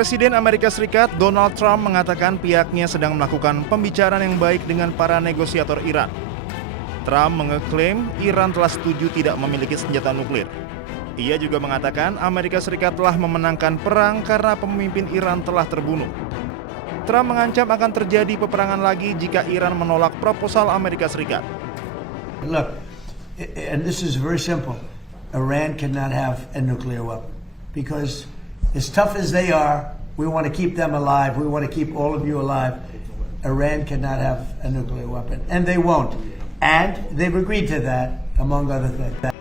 Presiden Amerika Serikat Donald Trump mengatakan pihaknya sedang melakukan pembicaraan yang baik dengan para negosiator Iran. Trump mengeklaim Iran telah setuju tidak memiliki senjata nuklir. Ia juga mengatakan Amerika Serikat telah memenangkan perang karena pemimpin Iran telah terbunuh. Trump mengancam akan terjadi peperangan lagi jika Iran menolak proposal Amerika Serikat. Look, and this is very simple. Iran cannot have a nuclear weapon because as tough as they are, we want to keep them alive. We want to keep all of you alive. Iran cannot have a nuclear weapon, and they won't. And they've agreed to that, among other things.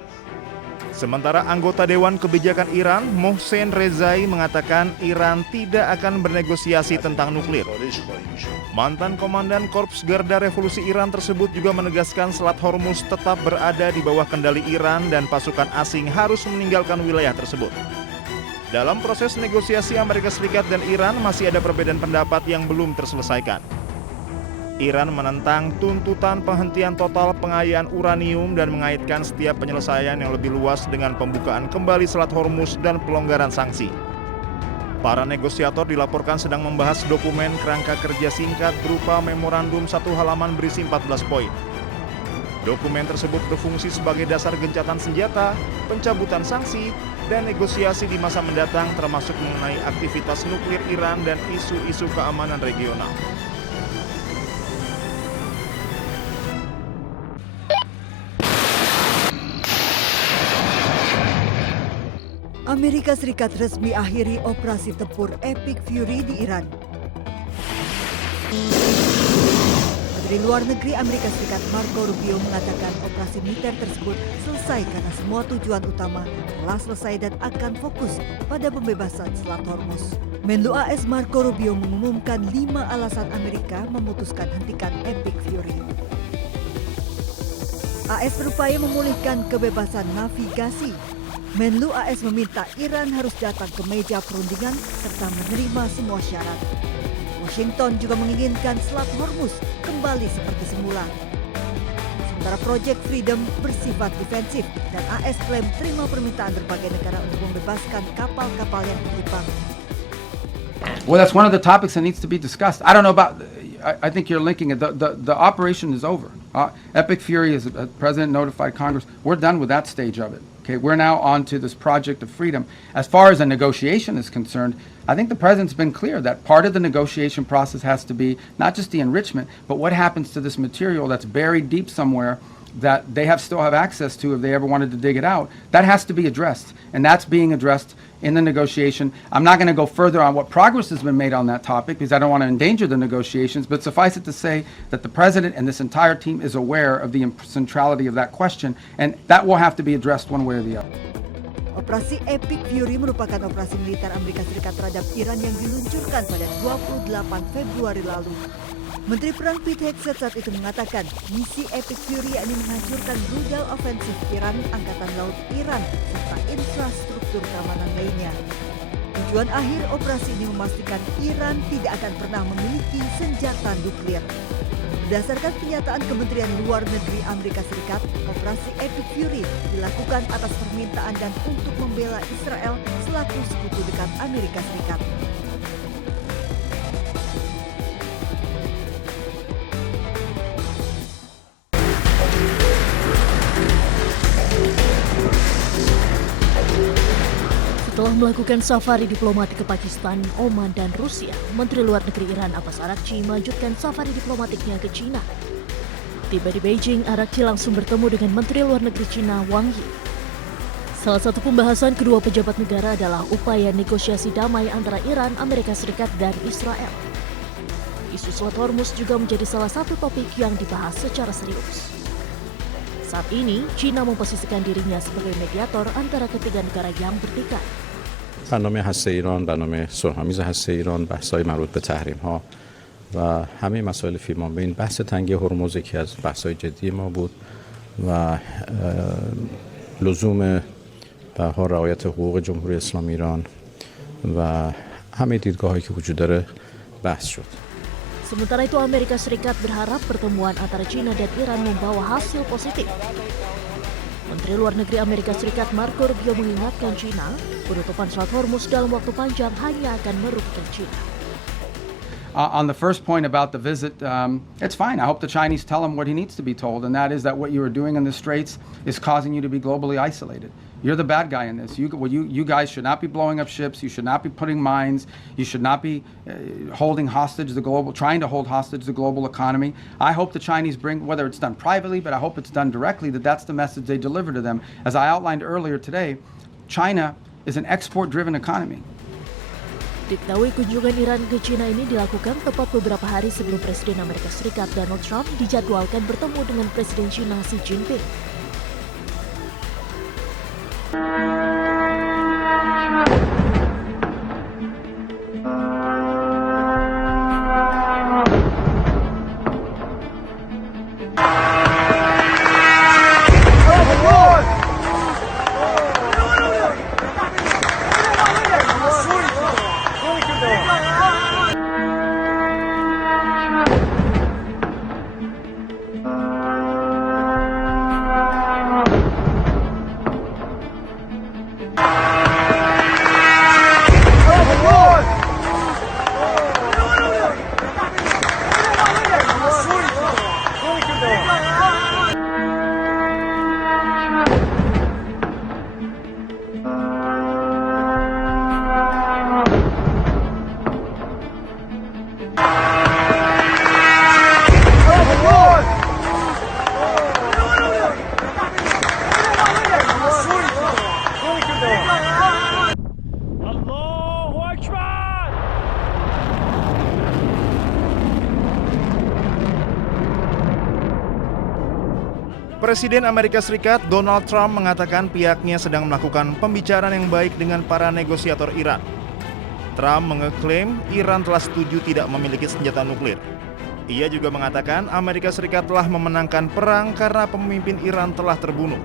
Sementara anggota Dewan Kebijakan Iran, Mohsen Rezai, mengatakan Iran tidak akan bernegosiasi tentang nuklir. Mantan Komandan Korps Garda Revolusi Iran tersebut juga menegaskan Selat Hormuz tetap berada di bawah kendali Iran dan pasukan asing harus meninggalkan wilayah tersebut. Dalam proses negosiasi Amerika Serikat dan Iran masih ada perbedaan pendapat yang belum terselesaikan. Iran menentang tuntutan penghentian total pengayaan uranium dan mengaitkan setiap penyelesaian yang lebih luas dengan pembukaan kembali Selat Hormuz dan pelonggaran sanksi. Para negosiator dilaporkan sedang membahas dokumen kerangka kerja singkat berupa memorandum 1 halaman berisi 14 poin. Dokumen tersebut berfungsi sebagai dasar gencatan senjata, pencabutan sanksi, dan negosiasi di masa mendatang termasuk mengenai aktivitas nuklir Iran dan isu-isu keamanan regional. Amerika Serikat resmi akhiri operasi tempur Epic Fury di Iran. Menteri Luar Negeri Amerika Serikat Marco Rubio mengatakan operasi militer tersebut selesai karena semua tujuan utama telah selesai dan akan fokus pada pembebasan Selat Hormuz. Menlu AS Marco Rubio mengumumkan 5 alasan Amerika memutuskan hentikan Epic Fury. AS berupaya memulihkan kebebasan navigasi. Menlu AS meminta Iran harus datang ke meja perundingan serta menerima semua syarat. Washington juga menginginkan Selat Hormuz kembali seperti semula. Sementara Project Freedom bersifat defensif dan AS klaim terima permintaan berbagai negara untuk membebaskan kapal-kapal yang terjebak. Well, that's one of the topics that needs to be discussed. I don't know about. I think you're linking it. The operation is over. Epic Fury, as the president notified Congress, we're done with that stage of it. Okay, we're now on to this project of freedom. As far as a negotiation is concerned, I think the president's been clear that part of the negotiation process has to be not just the enrichment, but what happens to this material that's buried deep somewhere that they still have access to if they ever wanted to dig it out. That has to be addressed, and that's being addressed in the negotiation. I'm not going to go further on what progress has been made on that topic because I don't want to endanger the negotiations, but suffice it to say that the president and this entire team is aware of the centrality of that question, and that will have to be addressed one way or the other. Operasi Epic Fury merupakan operasi militer Amerika Serikat terhadap Iran yang diluncurkan pada 28 Februari lalu. Menteri Perang Pete Hegseth saat itu mengatakan misi Epic Fury yakni menghancurkan rudal ofensif Iran, Angkatan Laut Iran, serta infrastruktur keamanan lainnya. Tujuan akhir operasi ini memastikan Iran tidak akan pernah memiliki senjata nuklir. Berdasarkan pernyataan Kementerian Luar Negeri Amerika Serikat, operasi Epic Fury dilakukan atas permintaan dan untuk membela Israel selaku sekutu dekat Amerika Serikat. Setelah melakukan safari diplomatik ke Pakistan, Oman, dan Rusia, Menteri Luar Negeri Iran Abbas Araghchi melanjutkan safari diplomatiknya ke China. Tiba di Beijing, Araghchi langsung bertemu dengan Menteri Luar Negeri China Wang Yi. Salah satu pembahasan kedua pejabat negara adalah upaya negosiasi damai antara Iran, Amerika Serikat, dan Israel. Isu Selat Hormuz juga menjadi salah satu topik yang dibahas secara serius. Saat ini, China memposisikan dirinya sebagai mediator antara ketiga negara yang bertikai. برنامه هسته ایران، برنامه صلح‌آمیز هسته ایران، بحث‌های مربوط به تحریم‌ها و همه مسائل فیما بین بحث تنگی هرمز یکی از بحث‌های جدی ما بود و لزوم به حال رعایت حقوق جمهوری اسلامی ایران و همه دیدگاه‌هایی که وجود داره بحث شد. Sementara itu, Amerika Serikat berharap pertemuan antara China dan Iran membawa hasil positif. Menteri Luar Negeri Amerika Serikat Marco Rubio mengingatkan China, penutupan Selat Hormuz dalam waktu panjang hanya akan merugikan China. On the first point about the visit, it's fine. I hope the Chinese tell him what he needs to be told, and that is that what you are doing in the Straits is causing you to be globally isolated. You're the bad guy in this. You guys should not be blowing up ships. You should not be putting mines. You should not be trying to hold hostage the global economy. I hope the Chinese bring, whether it's done privately, but I hope it's done directly, that's the message they deliver to them. As I outlined earlier today, China is an export-driven economy. Diketahui kunjungan Iran ke China ini dilakukan tepat beberapa hari sebelum Presiden Amerika Serikat Donald Trump dijadwalkan bertemu dengan Presiden China Xi Jinping. Presiden Amerika Serikat Donald Trump mengatakan pihaknya sedang melakukan pembicaraan yang baik dengan para negosiator Iran. Trump mengeklaim Iran telah setuju tidak memiliki senjata nuklir. Ia juga mengatakan Amerika Serikat telah memenangkan perang karena pemimpin Iran telah terbunuh.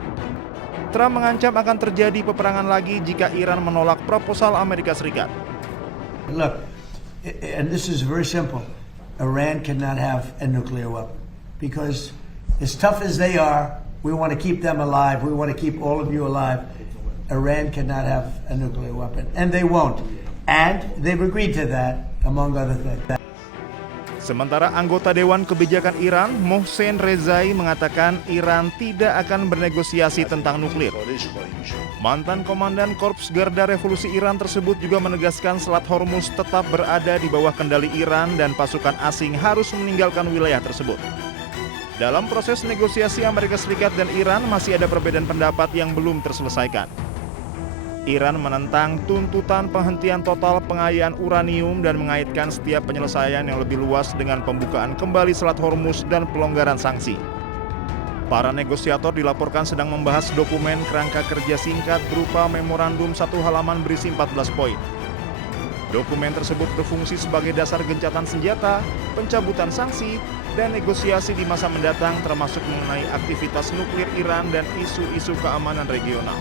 Trump mengancam akan terjadi peperangan lagi jika Iran menolak proposal Amerika Serikat. Look, and this is very simple. Iran cannot have a nuclear weapon because as tough as they are, we want to keep them alive. We want to keep all of you alive. Iran cannot have a nuclear weapon, and they won't. And they've agreed to that, among other things. Sementara anggota Dewan Kebijakan Iran, Mohsen Rezai, mengatakan Iran tidak akan bernegosiasi tentang nuklir. Mantan Komandan Korps Garda Revolusi Iran tersebut juga menegaskan Selat Hormuz tetap berada di bawah kendali Iran dan pasukan asing harus meninggalkan wilayah tersebut. Dalam proses negosiasi Amerika Serikat dan Iran masih ada perbedaan pendapat yang belum terselesaikan. Iran menentang tuntutan penghentian total pengayaan uranium dan mengaitkan setiap penyelesaian yang lebih luas dengan pembukaan kembali Selat Hormuz dan pelonggaran sanksi. Para negosiator dilaporkan sedang membahas dokumen kerangka kerja singkat berupa memorandum 1 halaman berisi 14 poin. Dokumen tersebut berfungsi sebagai dasar gencatan senjata, pencabutan sanksi, dan negosiasi di masa mendatang termasuk mengenai aktivitas nuklir Iran dan isu-isu keamanan regional.